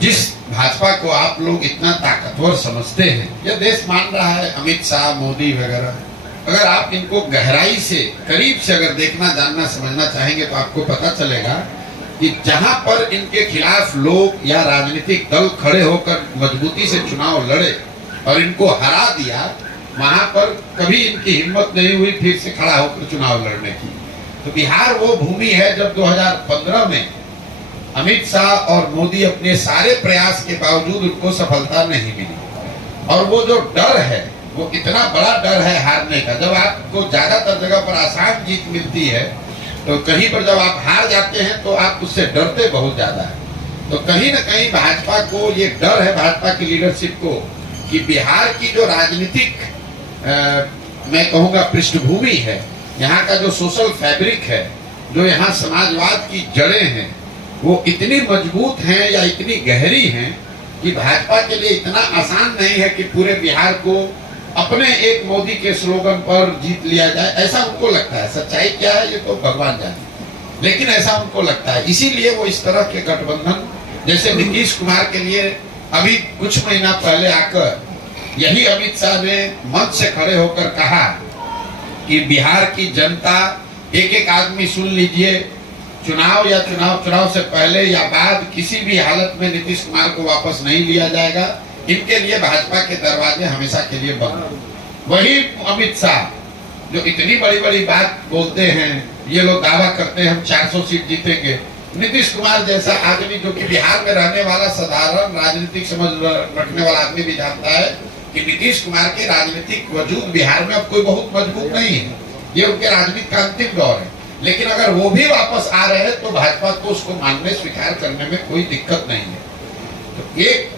जिस भाजपा को आप लोग इतना ताकतवर समझते हैं, यह देश मान रहा है, अमित शाह, मोदी वगैरह, अगर आप इनको गहराई से, करीब से अगर देखना, जानना, समझना चाहेंगे तो आपको पता चलेगा कि जहां पर इनके खिलाफ लोग या राजनीतिक दल खड़े होकर मजबूती से चुनाव लड़े और इनको हरा दिया, वहां पर कभी इनकी हिम्मत नहीं हुई फिर से खड़ा होकर चुनाव लड़ने की। तो बिहार वो भूमि है जब 2015 में अमित शाह और मोदी अपने सारे प्रयास के बावजूद उनको सफलता नहीं मिली। और वो जो डर है, वो इतना बड़ा डर है हारने का। जब आपको ज्यादातर जगह पर आसान जीत मिलती है, तो कहीं पर जब आप हार जाते हैं तो आप उससे डरते बहुत ज्यादा है। तो कहीं ना कहीं भाजपा को ये डर है, भाजपा की लीडरशिप को, कि बिहार की जो राजनीतिक मैं कहूँगा पृष्ठभूमि है, यहाँ का जो सोशल फैब्रिक है, जो यहाँ समाजवाद की जड़ें हैं, वो इतनी मजबूत हैं या इतनी गहरी हैं कि भाजपा के लिए इतना आसान नहीं है कि पूरे बिहार को अपने एक मोदी के स्लोगन पर जीत लिया जाए। ऐसा उनको लगता है। सच्चाई क्या है ये तो भगवान जाने, लेकिन ऐसा उनको लगता है। इसीलिए वो इस तरह के गठबंधन, जैसे नीतीश कुमार के लिए अभी कुछ महीना पहले आकर यही अमित शाह ने मंच से खड़े होकर कहा कि बिहार की जनता, एक एक आदमी सुन लीजिए, चुनाव से पहले या बाद किसी भी हालत में नीतीश कुमार को वापस नहीं लिया जाएगा। इनके लिए भाजपा के दरवाजे हमेशा के लिए बंद। वही अमित शाह जो इतनी बड़ी बड़ी बात बोलते हैं, ये लोग दावा करते हैं हम 400 सीट जीतेंगे। नीतीश कुमार जैसा आदमी, जो कि बिहार में रहने वाला साधारण राजनीतिक समझ रखने वाला आदमी, भी जानता है कि नीतीश कुमार के राजनीतिक वजूद बिहार में अब कोई बहुत मजबूत नहीं है। ये उनके राजनीति का अंतिम दौर है। लेकिन अगर वो भी वापस आ रहे हैं तो भाजपा को उसको मानने, स्वीकार करने में कोई दिक्कत नहीं है। तो एक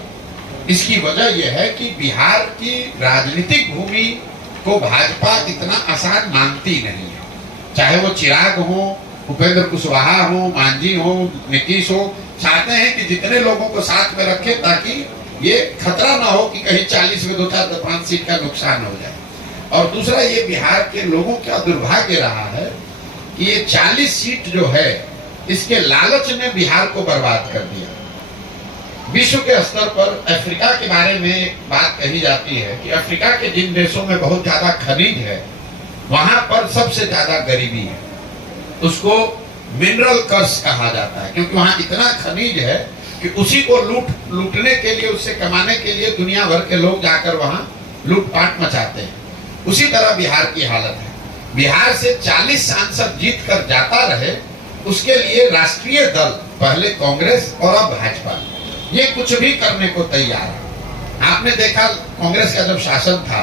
इसकी वजह यह है कि बिहार की राजनीतिक भूमि को भाजपा इतना आसान मानती नहीं है। चाहे वो चिराग हो, उपेंद्र कुशवाहा हो, मांझी हो, नीतीश हो, चाहते हैं कि जितने लोगों को साथ में रखे ताकि ये खतरा ना हो कि कहीं 40 में 2-4-5 सीट का नुकसान हो जाए। और दूसरा, ये बिहार के लोगों का दुर्भाग्य रहा है कि ये 40 सीट जो है, इसके लालच ने बिहार को बर्बाद कर दिया। विश्व के स्तर पर अफ्रीका के बारे में बात कही जाती है कि अफ्रीका के जिन देशों में बहुत ज्यादा खनिज है, वहां पर सबसे ज्यादा गरीबी है। उसको मिनरल कर्स कहा जाता है, क्योंकि वहां इतना खनिज है कि उसी को लूटने के लिए, उससे कमाने के लिए दुनिया भर के लोग जाकर वहां लूटपाट मचाते हैं। उसी तरह बिहार की हालत है। बिहार से 40 सांसद जीत कर जाता रहे, उसके लिए राष्ट्रीय दल, पहले कांग्रेस और अब भाजपा, ये कुछ भी करने को तैयार है। आपने देखा कांग्रेस का जब शासन था,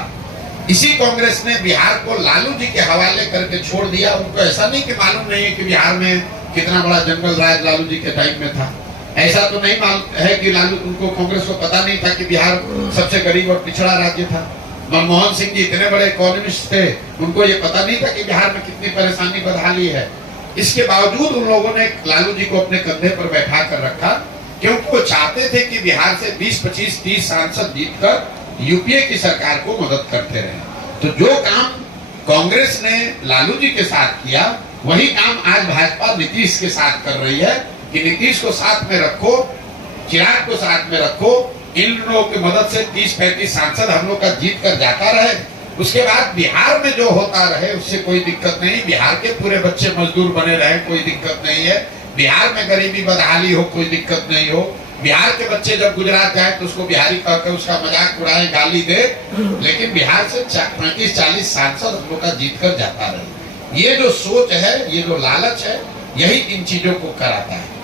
इसी कांग्रेस ने बिहार को लालू जी के हवाले करके छोड़ दिया। उनको ऐसा नहीं कि मालूम नहीं है कि बिहार में कितना बड़ा जंगल राज लालू जी के टाइम में था। ऐसा तो नहीं मालूम है कि उनको कांग्रेस को पता नहीं था कि बिहार सबसे गरीब और पिछड़ा राज्य था। मनमोहन सिंह जी इतने बड़े इकोनॉमिस्ट थे, उनको ये पता नहीं था कि बिहार में कितनी परेशानी बदहाली है। इसके बावजूद उन लोगों ने लालू जी को अपने कंधे पर बैठा कर रखा, क्योंकि वो चाहते थे कि बिहार से 20, 25, 30 सांसद जीतकर यूपीए की सरकार को मदद करते रहे। तो जो काम कांग्रेस ने लालू जी के साथ किया, वही काम आज भाजपा नीतीश के साथ कर रही है कि नीतीश को साथ में रखो, चिराग को साथ में रखो, इन लोगों की मदद से 30-35 सांसद हम लोग का जीत कर जाता रहे। उसके बाद बिहार में जो होता रहे उससे कोई दिक्कत नहीं। बिहार के पूरे बच्चे मजदूर बने रहे, कोई दिक्कत नहीं है। बिहार में गरीबी बदहाली हो, कोई दिक्कत नहीं हो। बिहार के बच्चे जब गुजरात जाए तो उसको बिहारी कहकर उसका मजाक उड़ाए, गाली दे, लेकिन बिहार से 35-40 सांसद हम लोग का जीत कर जाता रहे। ये जो सोच है, ये जो लालच है, यही इन चीजों को कराता है।